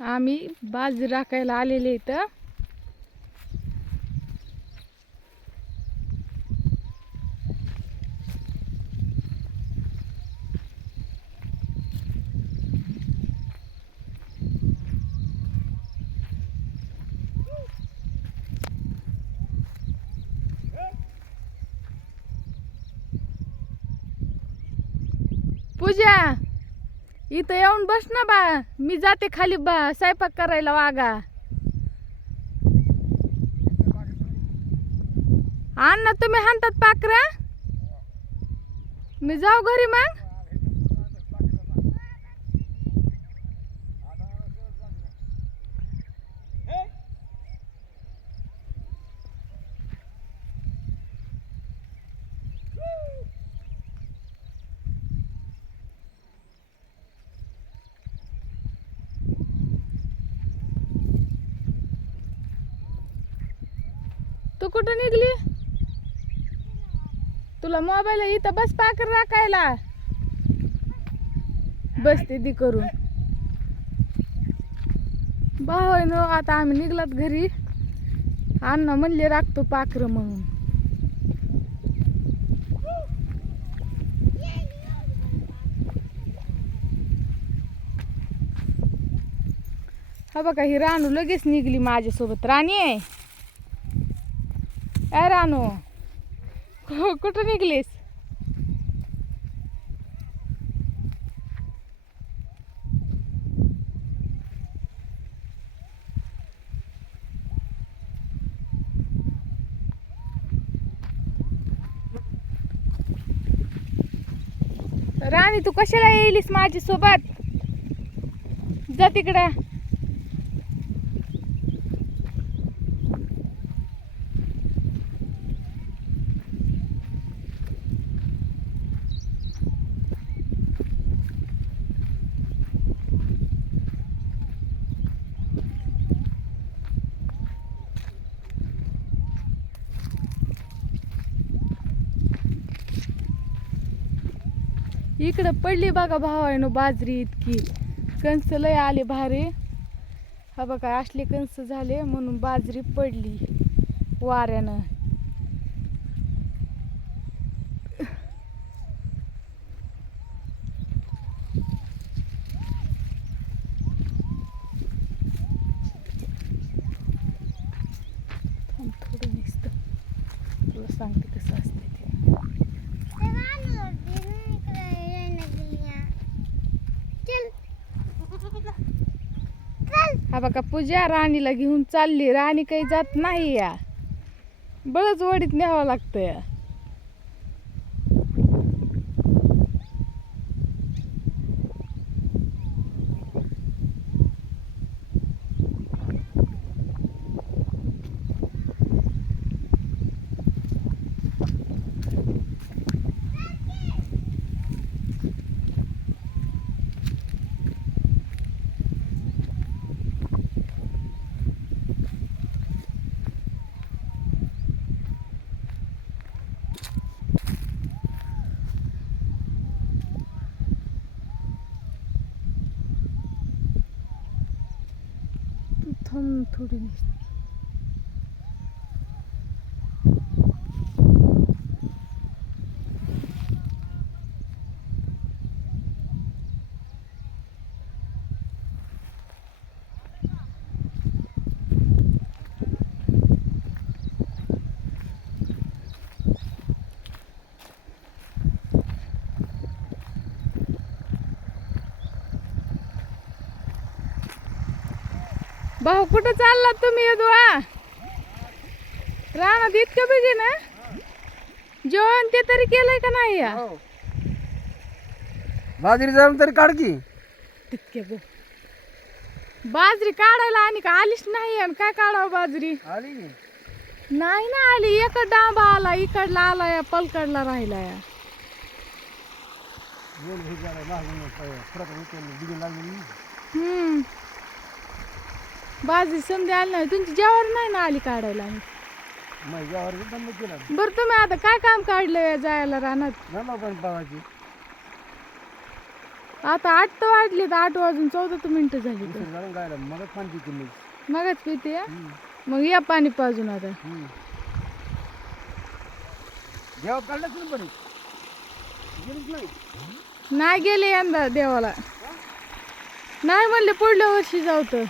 आम्ही बाजरी राखायला आलेले इथं. पूजा! इथं येऊन बस ना बा. मी जाते खाली बा. स्वयंपाक करायला वागा आण ना तुम्ही हाणतात पाकरा मी जाऊ घरी मग तू कुठं निघली? तुला मोबाईल इथं बस पाकर राखायला. बसते ती करून. भाऊ आहे आता आम्ही निघलात घरी. अण्णा म्हणले राखतो पाखरं म्हणून. हा बघा ही रानू लगेच निघली माझ्यासोबत. राणी आहे. ए रानू. कुठं निघलीस? राणी तू कशाला येईलीस माझ्यासोबत? जा तिकडं. इकडं पडली बघा भावानो बाजरी इतकी. कणस लय आले भारी. हा बघा असले कणस झाले म्हणून बाजरी पडली वाऱ्यानं. थोडं तुला सांगते कसं असते ते हा बघा पूजा राणीला घेऊन चालली. राणी काही जात नाही या. बळच वडीत न्यावं लागतं या. तू थांब थोडी नुसती. भाऊ कुठं चालला तुम्ही यदुआ रानात इतकं बिझी ना? जेवण ते तरी केलंय का नाही या? बाजरी जाऊन तरी काढ की. तितके बाजरी काढायला आणि का आलीच नाही आणि काय काढावं बाजरी? आली की. नाही ना आली. एकच डांबा आला इकडला आला या पलकडला राहिला या. वेल हे झालं लागून फरक उचललं बिगीन लागली. हम्म. बाजरी समजा आली नाही तुमची जेवण नाही ना आली काढायला? मग यावर बंद केला बरं तुम्ही आता काय काम काढलं जायला रानात? पण आता आठ तर वाजले तर आठ वाजून चौदा मिनिटं झाली तर. उशीर झाला गायला मगच पाणी पिते मी. मगच पिते? या. हम्म. मग या पाणी पाजून आता. ना बरे. गेलीच नाही. नाही गेले यंदा देवाला. नाही म्हणले पुढल्या वर्षी जाऊ तर.